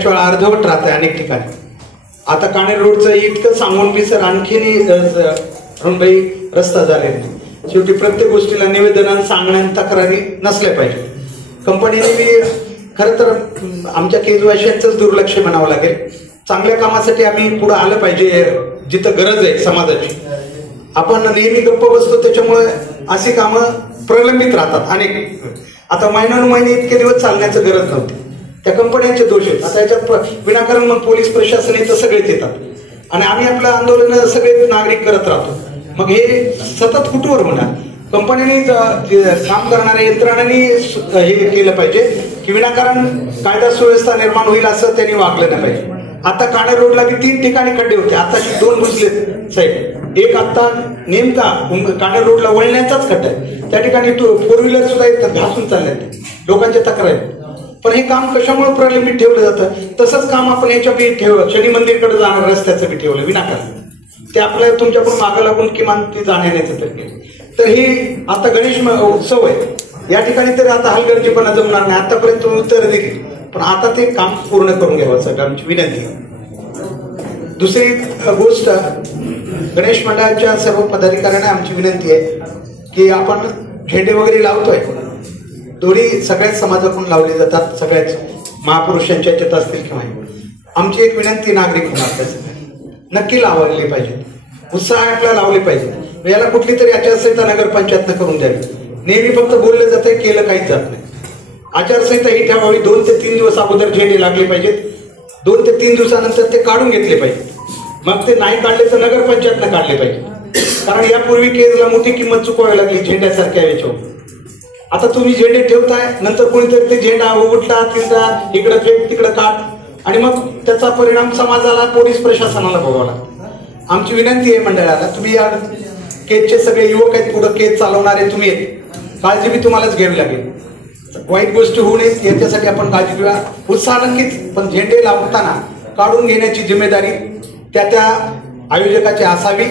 बऱ्याच वेळा अर्धवट राहते अनेक ठिकाणी. आता काणे रोडचं इतकं सांगून बी सर आणखीनही रुंदाई रस्ता झालेला नाही. शेवटी प्रत्येक गोष्टीला निवेदन सांगण्या तक्रारी नसल्या पाहिजे. कंपनीने बी खरं तर आमच्या केजवाशांचंच दुर्लक्ष म्हणावं लागेल. चांगल्या कामासाठी आम्ही पुढे आलं पाहिजे जिथं गरज आहे समाजाची. आपण नेहमी गप्प बसतो त्याच्यामुळे अशी कामं प्रलंबित राहतात अनेक. आता महिनोन्महिने इतके दिवस चालण्याचं गरज नव्हती. त्या कंपन्यांचे दोष आहेत. आता याच्यात विनाकारण मग पोलीस प्रशासन इथं सगळेच येतात आणि आम्ही आपलं आंदोलन सगळे नागरिक करत राहतो. मग हे सतत कुठवर होणार. कंपनीने काम करणाऱ्या यंत्रणांनी हे केलं पाहिजे की विनाकारण कायदा सुव्यवस्था निर्माण होईल असं त्यांनी वागलं नाही पाहिजे. आता काणे रोडला बी 3 ठिकाणी खड्डे होते, आताशी 2 घुसले साहेब. एक आता नेमका काणे रोडला वळण्याचाच खड्डा आहे, त्या ठिकाणी 4 व्हीलर सुद्धा येतात घासून चालले लोकांच्या तक्रारी. पण हे काम कशामुळे प्रलंबित ठेवलं जातं. तसंच काम आपण याच्या बी शनी मंदिरकडे जाणार रस्त्याचं बी ठेवलं विनाकारण. ते आपल्या तुमच्याकडून मागं लागून किमान ती जाण्याचं तर केलं. तर ही आता गणेश उत्सव आहे या ठिकाणी तरी आता हलगर्जीपणा जमणार नाही. आतापर्यंत उत्तर दिली पण आता ते काम पूर्ण करून घ्यावं सगळं आमची विनंती. दुसरी गोष्ट गणेश मंडळाच्या सर्व पदाधिकाऱ्यांना आमची विनंती आहे की आपण झेंडे वगैरे लावतोय, दोन्ही सगळ्याच समाजाकडून लावले जातात, सगळ्याच महापुरुषांच्या याच्यात असतील किंवा. आमची एक विनंती नागरिक होणार नक्की लावले पाहिजे, उत्साहाला लावले पाहिजे. याला कुठली तरी आचारसंहिता नगरपंचायतनं करून द्यावी. नेहमी फक्त बोललं जातंय, केलं काहीच जात नाही. आचारसंहिता ही ठेवावी. 2 ते 3 दिवस अगोदर झेंडे लागले पाहिजेत. 2 ते 3 दिवसानंतर ते काढून घेतले पाहिजे. मग ते नाही काढले तर नगरपंचायतनं काढले पाहिजे. कारण यापूर्वी केजला मोठी किंमत चुकवावी लागली झेंड्यासारख्या याच्यावर. आता तुम्ही झेंडे ठेवताय, नंतर कोणीतरी ते झेंडा उघडला तिरडा इकडं फेक तिकडं काढ आणि मग त्याचा परिणाम समाजाला पोलीस प्रशासनाला भोगावा लागतो. आमची विनंती आहे मंडळाला, तुम्ही या केजचे सगळे युवक आहेत, पुढे केज चालवणारे तुम्ही आहेत, काळजी बी तुम्हालाच घ्यावी लागेल. वाईट गोष्टी होऊ नयेत याच्यासाठी आपण काळजी घेऊया. उत्साह नक्कीच, पण झेंडे लावताना काढून घेण्याची जिम्मेदारी त्या आयोजकाची असावी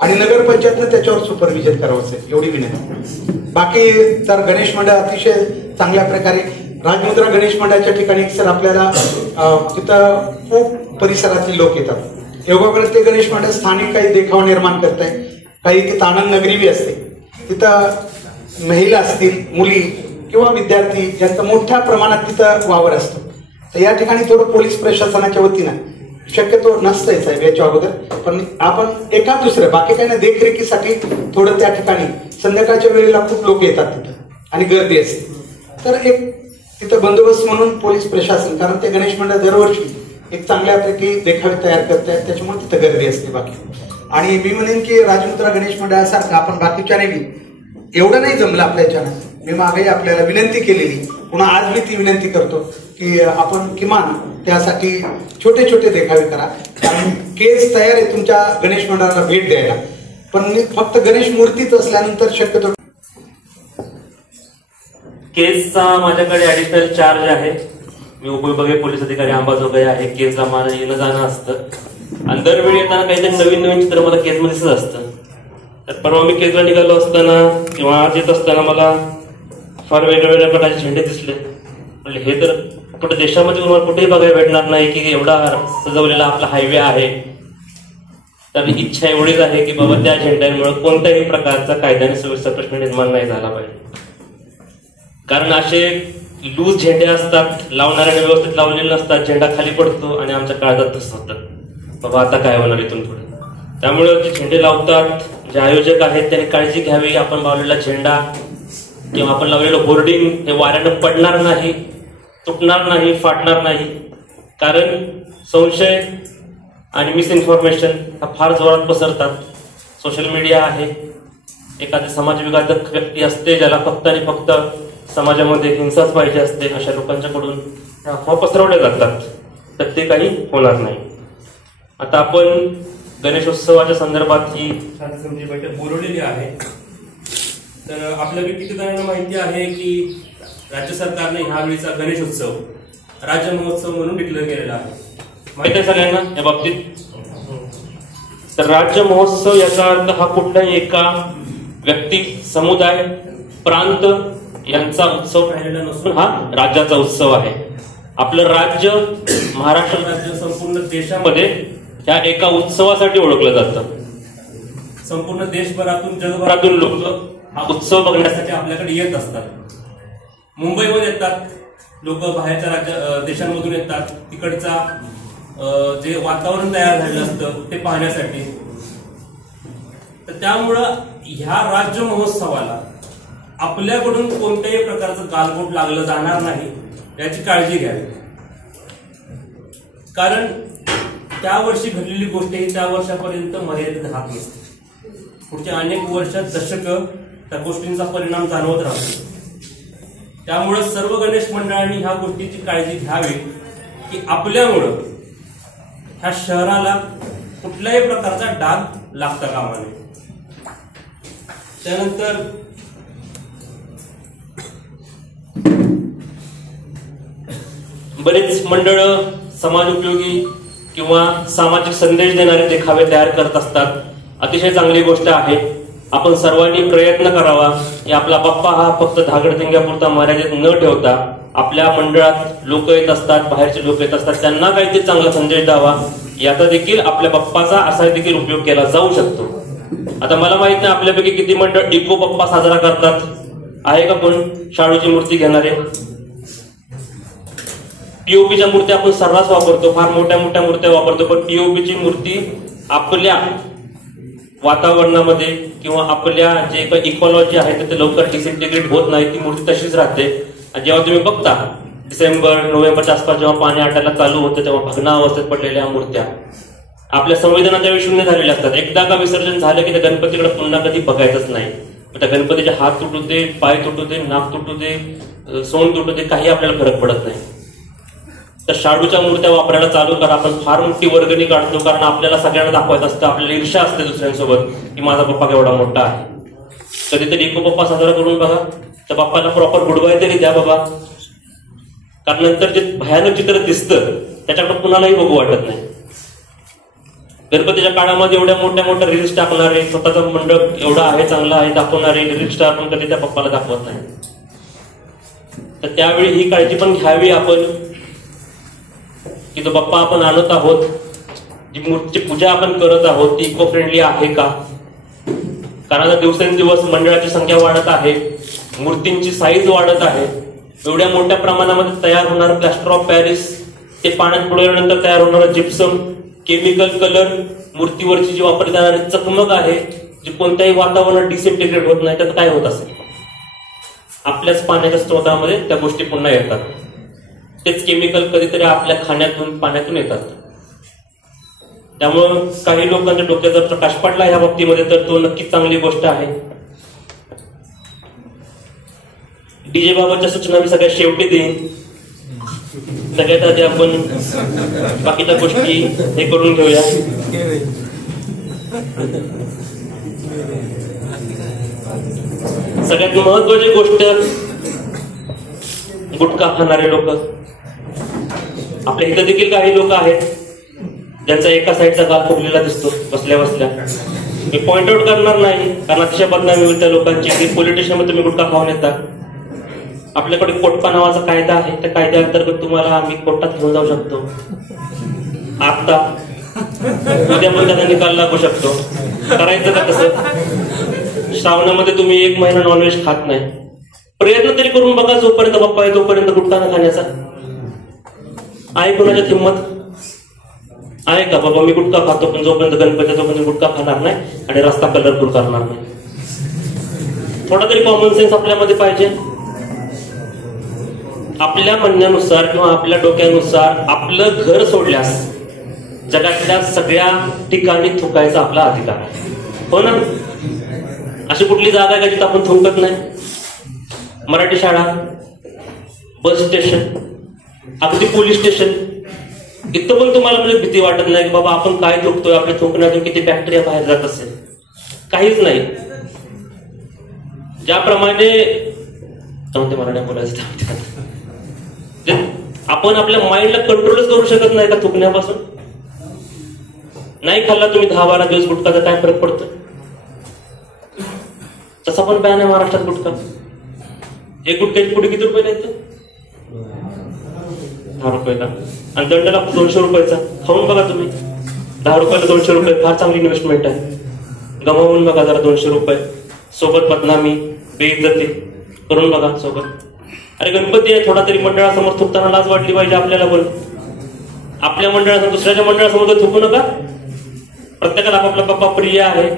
आणि नगरपंचायतनं त्याच्यावर सुपरविजन करावं असेल एवढी विनंती. बाकी तर गणेश मंडळ अतिशय चांगल्या प्रकारे राजमुद्रा गणेश मंडळाच्या ठिकाणी सर आपल्याला तिथं खूप परिसरातले लोक येतात. योगाकडे ते गणेश मंडळ स्थानिक काही देखावा निर्माण करत आहे. काही तिथं आनंद नगरी बी असते, तिथं महिला असतील, मुली किंवा विद्यार्थी यांचा मोठ्या प्रमाणात तिथं वावर असतो. तर या ठिकाणी थोडं पोलीस प्रशासनाच्या वतीनं शक्यतो नसतंय साहेब याच्या अगोदर, पण आपण एका दुसरं बाकी काही ना देखरेखीसाठी थोडं त्या ठिकाणी संध्याकाळच्या वेळेला खूप लोक येतात तिथं आणि गर्दी असते. तर एक तिथं बंदोबस्त म्हणून पोलीस प्रशासन, कारण ते गणेश मंडळ दरवर्षी एक चांगल्यापैकी देखावे तयार करतायत, त्याच्यामुळे तिथं गर्दी असते बाकी. आणि मी म्हणेन की राजमुद्रा गणेश मंडळासारखं आपण बाकीच्याने बी एवढं नाही जमलं आपल्याच्यानं. मी मागेही आपल्याला विनंती केलेली, पुन्हा आज मी ती विनंती करतो की आपण किमान त्यासाठी छोटे छोटे देखावे करा. कारण केस तयार आहे तुमच्या गणेश मंडळाला भेट द्यायला, पण फक्त गणेश मूर्तीच असल्यानंतर शक्यतो. केसचा माझ्याकडे ऍडिशनल चार्ज आहे. मी उपविभागीय पोलीस अधिकारी अंबाजोगाई आहे. केसला मला येणं जाणं असतं आणि दरवेळी येताना काहीतरी नवीन चित्र मला केसमध्ये दिसत असतं. तर परवा मी केसला निघालो असताना किंवा आज येत असताना मला फार वेगवेगळ्या प्रकारचे झेंडे दिसले. म्हणजे हे तर कुठे देशामध्ये तुम्हाला कुठेही बघायला भेटणार नाही की एवढा सजवलेला आपला हायवे आहे. तर इच्छा एवढीच आहे की बाबा त्या झेंड्यांमुळे कोणत्याही प्रकारचा कायदा आणि सुव्यवस्था प्रश्न निर्माण नाही झाला पाहिजे. कारण असे लूज झेंडे असतात, लावणाऱ्याने व्यवस्थित लावलेले नसतात, झेंडा खाली पडतो आणि आमच्या काळजात तसं होतं बाबा आता काय होणार इथून पुढे. त्यामुळे जे झेंडे लावतात, जे आयोजक आहेत त्यांनी काळजी घ्यावी. आपण लावलेला झेंडा किंवा आपण लावलेलं होर्डिंग हे वाऱ्यानं पडणार नाही, तुटणार नाही, फाटणार नाही. कारण संशय आणि मिसइन्फॉर्मेशन हा फार जोरात पसरतात. सोशल मीडिया आहे, एखादी समाजविघातक व्यक्ती असते ज्याला फक्त आणि फक्त समाजामध्ये हिंसाच पाहिजे असते, अशा लोकांच्याकडून ह्या अफवा पसरवल्या जातात. तर ते काही होणार नाही. आता आपण गणेशोत्सवाच्या संदर्भात ही बैठक बोलवलेली आहे. तर आपल्याला किती जणांना माहिती आहे की राज्य सरकारने ह्यावेळीचा गणेशोत्सव राज्य महोत्सव म्हणून डिक्लेअर केलेला आहे. माहिती आहे सगळ्यांना या बाबतीत. तर राज्य महोत्सव याचा अर्थ हा कुठल्याही एका व्यक्ती, समुदाय, प्रांत यांचा उत्सव राहिलेला नसून हा राज्याचा उत्सव आहे. आपलं राज्य, महाराष्ट्र राज्य संपूर्ण देशामध्ये ह्या एका उत्सवासाठी ओळखलं जातं. संपूर्ण देशभरातून, जगभरातून लोक हा उत्सव बघण्यासाठी आपल्याकडे येत असतात. मुंबईमध्ये येतात लोक, बाहेरच्या देशांमधून येतात. तिकडचा जे वातावरण तयार झालेलं असतं ते पाहण्यासाठी. तर त्यामुळं ह्या राज्य महोत्सवाला आपल्याकडून कोणत्याही प्रकारचं गालबोट लागलं जाणार नाही याची काळजी घ्यावी. कारण त्या वर्षी घडलेली गोष्ट ही त्या वर्षापर्यंत मर्यादित राहत नसते. पुढच्या अनेक वर्षात, दशकं त्या गोष्टींचा परिणाम जाणवत राहतो. त्यामुळं सर्व गणेश मंडळांनी ह्या गोष्टीची काळजी घ्यावी की आपल्यामुळं ह्या शहराला कुठल्याही प्रकारचा डाग लागता कामा नये. त्यानंतर बरेच मंडळ समाज उपयोगी किंवा सामाजिक संदेश देणारे देखावे तयार करत असतात. अतिशय चांगली गोष्ट आहे. आपण सर्वांनी प्रयत्न करावा की आपला बाप्पा हा फक्त धागडधिंग्यापुरता मर्यादित न ठेवता आपल्या मंडळात लोक येत असतात, बाहेरचे लोक येत असतात, त्यांना काहीतरी चांगला संदेश द्यावा. याचा देखील आपल्या बाप्पाचा असा देखील उपयोग केला जाऊ शकतो. आता मला माहित नाही आपल्यापैकी किती मंडळ इको बाप्पा साजरा करतात. आहे का कोण शाडूची मूर्ती घेणारे? पीओपीच्या मूर्त्या आपण सर्रास वापरतो, फार मोठ्या मोठ्या मूर्त्या वापरतो, पण पीओपीची मूर्ती आपल्या वातावरणामध्ये किंवा आपल्या जे काही इकॉलॉजी आहे ते लवकर डिसइंटिग्रेट होत नाही. ती मूर्ती तशीच राहते. जेव्हा तुम्ही बघता डिसेंबर, नोव्हेंबरच्या आसपास जेव्हा पाणी आटायला चालू होतं तेव्हा भग्नावस्थेत पडलेल्या मूर्त्या आपल्या संवेदना त्यावेळी शून्य झालेल्या असतात. एकदा का विसर्जन झालं की त्या गणपतीकडे पुन्हा कधी बघायचंच नाही. त्या गणपतीचे हात तुटू दे, पाय तुटू दे, नाक तुटू दे, सोंड तुटू दे, काही आपल्याला फरक पडत नाही. तर शाडूच्या मूर्त्या वापरायला चालू करा. आपण फार मोठी वर्गणी काढतो कारण आपल्याला सगळ्यांना दाखवायचं असतं, आपल्याला ईर्ष्या असते दुसऱ्यांसोबत की माझा बाप्पा केवढा मोठा आहे. कधीतरी इको बाप्पा साजरा करून बघा, त्या बाप्पाला प्रॉपर गुडबाय तरी द्या बाबा. कारण नंतर जे भयानक चित्र दिसतं त्याच्याकडे कुणालाही बघू वाटत नाही. गणपतीच्या काळामध्ये एवढ्या मोठ्या मोठ्या रील्स टाकणारे, स्वतःचा मंडप एवढा आहे चांगला आहे दाखवणारे रील स्टार पण कधी त्या बाप्पाला दाखवत नाही. तर त्यावेळी ही काळजी पण घ्यावी आपण की जो बाप्पा आपण आणत आहोत, जी मूर्तीची पूजा आपण करत आहोत ती इको फ्रेंडली आहे का. कारण आता दिवसेंदिवस मंडळाची संख्या वाढत आहे, मूर्तींची साईज वाढत आहे. एवढ्या मोठ्या प्रमाणामध्ये तयार होणारं प्लॅस्टर ऑफ पॅरिस, ते पाण्यात बुडवल्यानंतर तयार होणारं जिप्सम, केमिकल कलर, मूर्तीवरची जी वापरली जाणारी चकमक आहे जी कोणत्याही वातावरणात डिसइंटिग्रेट होत नाही, त्याचं काय होत असेल. आपल्याच पाण्याच्या स्रोतामध्ये त्या गोष्टी पुन्हा येतात. तेच केमिकल कधीतरी आपल्या खाण्यातून, पाण्यातून येतात. त्यामुळं काही लोकांच्या डोक्यात जर प्रकाश पडला ह्या बाबतीमध्ये तर तो नक्कीच चांगली गोष्ट आहे. डीजे बाबाच्या सूचना मी सगळ्यात शेवटी देईन. सगळ्यात आधी आपण बाकीच्या गोष्टी हे करून घेऊया. सगळ्यात महत्वाची गोष्ट, गुटखा खाणारे लोक. आपल्या इथं देखील काही लोक आहेत ज्यांचा एका साईडचा गाल फुगलेला दिसतो बसल्या बसल्या. मी पॉइंट आउट करणार नाही कारण अतिशय बदनामी होईल त्या लोकांची. पोलीस स्टेशनमध्ये तुम्ही गुटखा खाऊन येता. आपल्याकडे कोटपा नावाचा कायदा आहे, त्या कायद्याअंतर्गत तुम्हाला आम्ही कोर्टात घेऊन जाऊ शकतो. आता उद्या पण त्याचा निकाल लागू शकतो. करायचं का तसं? श्रावणामध्ये तुम्ही 1 महिना नॉनव्हेज खात नाही, प्रयत्न तरी करून बघा. जोपर्यंत बाप्पा आहे तोपर्यंत गुटखा न खाण्याचा आहे कोणाच्यात हिंमत आहे का? बाबा मी गुटखा खातो पण जोपर्यंत गणपती तोपर्यंत गुटखा खाणार नाही आणि रस्ता कलरफुल करणार नाही. थोडा तरी कॉमन सेन्स आपल्यामध्ये पाहिजे. आपल्या म्हणण्यानुसार किंवा आपल्या डोक्यानुसार आपलं घर सोडल्यास जगातल्या सगळ्या ठिकाणी थुकायचा आपला अधिकार आहे, हो ना? अशी कुठली जागा आहे का जिथं आपण थुंकत नाही? मराठी शाळा, बस स्टेशन, अगदी पोलीस स्टेशन, इथं पण तुम्हाला म्हणजे भीती वाटत नाही की बाबा आपण काय थुंकतोय, आपल्या थुंकण्यातून किती बॅक्टेरिया बाहेर जात असेल? काहीच नाही. ज्याप्रमाणे मला नाही बोलायचं, आपण आपल्या माइंडला कंट्रोलच करू शकत नाही का थुंकण्यापासून? नाही खाल्ला तुम्ही 10-12 दिवस गुटखाचा काय फरक पडतो? तसा पण बॅन आहे महाराष्ट्रात गुटखा. एक गुटख्याची पुढे किती रुपये येतं? 10 रुपयाला, आणि दंड लागतो 200 रुपयाचा. खाऊन बघा तुम्ही, 10 रुपयाला 200 रुपये फार चांगली इन्व्हेस्टमेंट आहे. गमावून बघा जरा 200 रुपये, सोबत बदनामी, बेइज्जती करून बघा सोबत. अरे गणपती आहे, थोडा तरी मंडळासमोर थुकताना लाज वाटली पाहिजे आपल्याला पण. आपल्या मंडळासमोर दुसऱ्याच्या मंडळासमोर थुकू नका. प्रत्येकाला आपापला बाप्पा प्रिय आहे.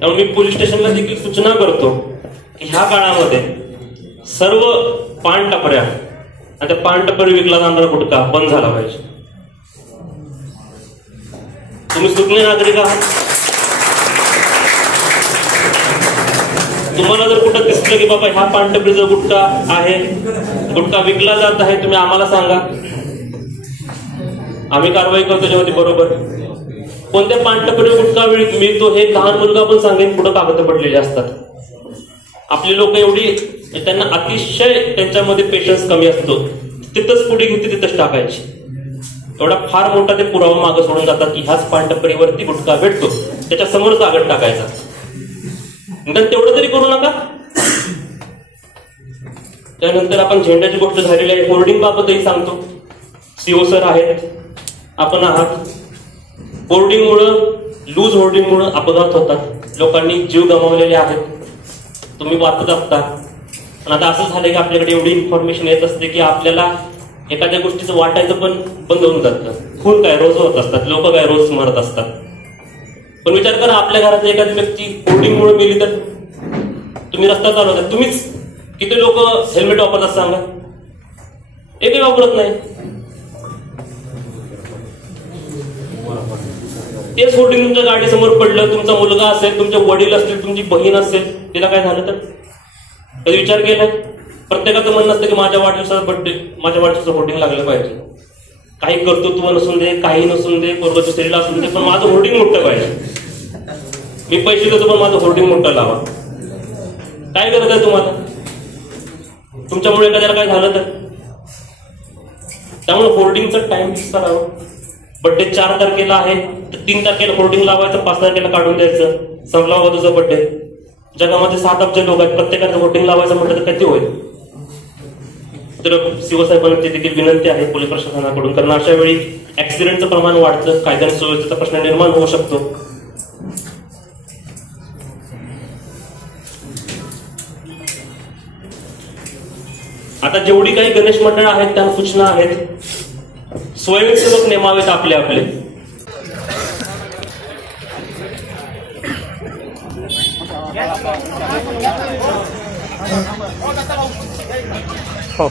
त्यामुळे मी पोलीस स्टेशनला देखील सूचना करतो की ह्या काळामध्ये सर्व पान टपऱ्या आणि त्या पान टपरी विकला जाणारा गुटखा बंद झाला पाहिजे. तुम्ही सुज्ञ नागरिक आहात, तुम्हाला जर कुठं दिसलं की बाबा ह्या पान टपरीचा गुटखा आहे, गुटखा विकला जात आहे, तुम्ही आम्हाला सांगा, आम्ही कारवाई करतो जेव्हा ते बरोबर. कोणत्या पान टपरीवर गुटखा मिळतो हे लहान मुलगा पण सांगेन, पुढे कागद पडलेले असतात. आपली लोक एवढी, त्यांना अतिशय त्यांच्यामध्ये पेशन्स कमी असतो, तिथंच पुढे घेते तिथंच टाकायची. एवढा फार मोठा ते पुरावा मागे सोडून जातात की ह्याच पानटपरीवरती गुटखा भेटतो, त्याच्या समोर कागद टाकायचा. तेवढं तरी करू नका. त्यानंतर आपण झेंड्याची गोष्ट झालेली आहे. होर्डिंग बाबतही सांगतो. सीओ सर आहेत, आपण आहात. होर्डिंगमुळं, लूज होर्डिंगमुळं अपघात होतात, लोकांनी जीव गमावलेले आहेत, तुम्ही वाचत असता. पण आता असं झालं की आपल्याकडे एवढी इन्फॉर्मेशन येत असते की आपल्याला एखाद्या गोष्टीचं वाटायचं पण बंद होऊन जातं. खून काय रोज होत असतात, लोक काय रोज मरत असतात. पण विचार करा, आपल्या घरात एखादी व्यक्ती होर्डिंगमुळे मेली तर तुम्ही रस्ता चालवता, तुम्हीच किती लोक हेल्मेट वापरतात सांगा? एकही वापरत नाही. तेच होर्डिंग तुमच्या गाडीसमोर पडलं, तुमचा मुलगा असेल, तुमचे वडील असतील, तुमची बहीण असेल, तिला काय झालं तर कधी विचार केलाय? प्रत्येकाचं म्हणणं असतं की माझ्या वाढदिवसाचा बर्थडे, माझ्या वाढदिवसाचं होर्डिंग लागलं पाहिजे. काही कर्तृत्व नसून दे, काही नसून दे, पोरगाच्या स्त्रीला असून दे, पण माझं होर्डिंग मोठं पाहिजे. मी पैसे देतो पण माझं होर्डिंग मोठं लावा. काय गरज आहे तुम्हाला? तुमच्यामुळे एखाद्याला काय झालं तर? त्यामुळे होर्डिंगचं टाइम फिक्स करावं. बर्थडे 4 तारखेला आहे तर 3 तारखेला होर्डिंग लावायचं, 5 तारखेला काढून द्यायचं, संपला होता तुझा बर्थडे. जगामध्ये 7 अब्ज लोक आहेत, प्रत्येकाचं होर्डिंग लावायचं म्हटलं तर किती होईल? तर सीओ साहेबांची देखील विनंती आहे पोलीस प्रशासनाकडून, कारण अशा वेळी ऍक्सिडेंटचं प्रमाण वाढतं, कायदा आणि सुव्यवस्थेचा प्रश्न निर्माण होऊ शकतो. आता जेवढी काही गणेश मंडळ आहेत त्यांना सूचना आहेत, स्वयंसेवक नेमावेत आपले आपले. हो